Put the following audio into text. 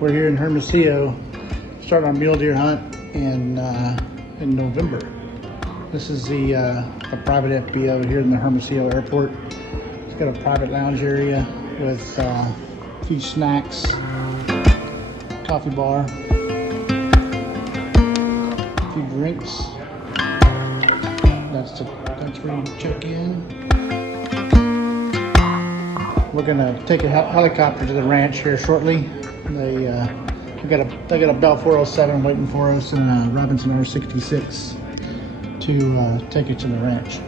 We're here in Hermosillo, starting our mule deer hunt in November. This is the private FBO here in the Hermosillo airport. It's got a private lounge area with a few snacks, coffee bar, a few drinks. That's where you check in. We're gonna take a helicopter to the ranch here shortly. They got a Bell 407 waiting for us and a Robinson R66 to take it to the ranch.